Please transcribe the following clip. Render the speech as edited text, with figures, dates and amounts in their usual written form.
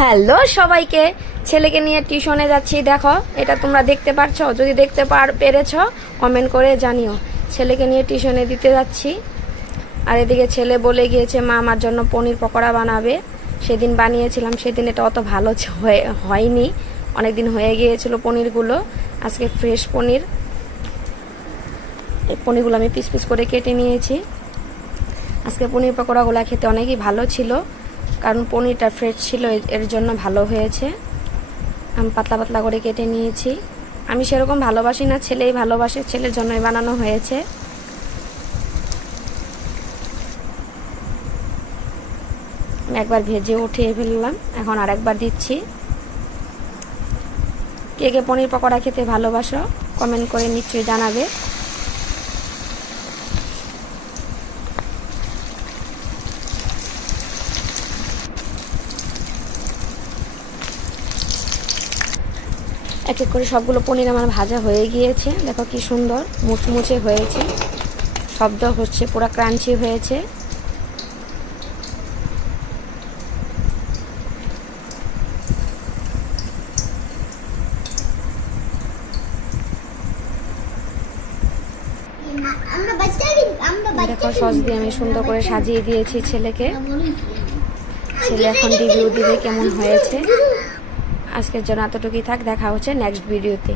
Hello সবাইকে, ছেলেকে নিয়ে টিউশনে যাচ্ছি। দেখো, এটা তোমরা দেখতে পারছো? যদি দেখতে পেরেছো কমেন্ট করে জানিও। ছেলেকে নিয়ে টিউশনে দিতে যাচ্ছি। আর এদিকে ছেলে বলে গিয়েছে মা আমার জন্য পনির পকোড়া বানাবে। সেদিন বানিয়েছিলাম, সেদিন এটা অত ভালো হয়নি, অনেক দিন হয়ে গিয়েছিল পনিরগুলো। আজকে ফ্রেশ পনির, এই পনিরগুলো আমি পিস পিস করে কেটে নিয়েছি। আজকে পনির পকোড়াগুলো খেতে অনেকই ভালো ছিল, কারণ পনিরটা ফ্রেশ ছিল, এর জন্য ভালো হয়েছে। আমি পাতলা পাতলা করে কেটে নিয়েছি। আমি সেরকম ভালোবাসি না, ছেলেই ভালোবাসে, ছেলের জন্যই বানানো হয়েছে। আমি একবার ভেজে উঠিয়ে ফেললাম, এখন আরেকবার দিচ্ছি। কে কে পনির পকোড়া খেতে ভালোবাসো কমেন্ট করে নিশ্চয়ই জানাবে। এক এক করে সবগুলো পনির আমার ভাজা হয়ে গিয়েছে। দেখো কি সুন্দর মুচমুচে হয়েছে, শব্দ হচ্ছে, পুরো ক্রাঞ্চি হয়েছে। দেখো, সস দিয়ে আমি সুন্দর করে সাজিয়ে দিয়েছি ছেলেকে। ছেলে এখন রিভিউ দিবে কেমন হয়েছে। আজকের জন্য এতটুকুই থাক, দেখা হচ্ছে নেক্সট ভিডিওতে।